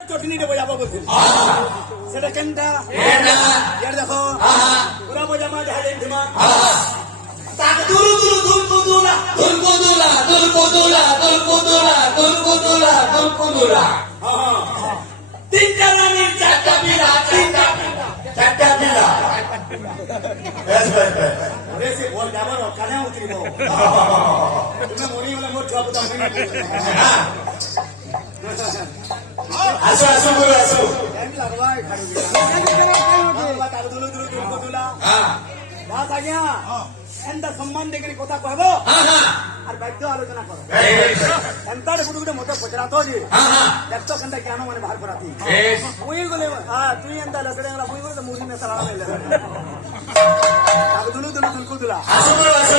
চটনিটা বজাবো বলছিল সেটা কেনটা ইয়ার দেখো পুরা বজামা ঝাড়ে ধুমা তাক দুলু দুলু দুলকুদুলা দুলকুদুলা দুলকুদুলা দুলকুদুলা দুলকুদুলা দুলকুদুলা তিনটা রানীর চারটা বিলা চারটা বিলা ওরে সে বল যাবার কানে উতরিব তুমি মরি হলে মোর ছবি তো আসো আসো বলো আসো এম লাগবা খাড়ি দিলা তাক দুলু দুলু দুলকুদুলা বাস আ গয়া এন্তা সম্মান দেখে কথা কহব আর বাধ্য আলোচনা করো এন্তারে গুড গুড মতে পচরাতো জি দেখতো কেনটা জ্ঞান মানে বাহার করাতি মুই গলে তুই এন্তা লসড়ে গলা মুই গলে মুরি নে সারা মেলে তাক দুলু দুলু দুলকুদুলা আসো বলো আসো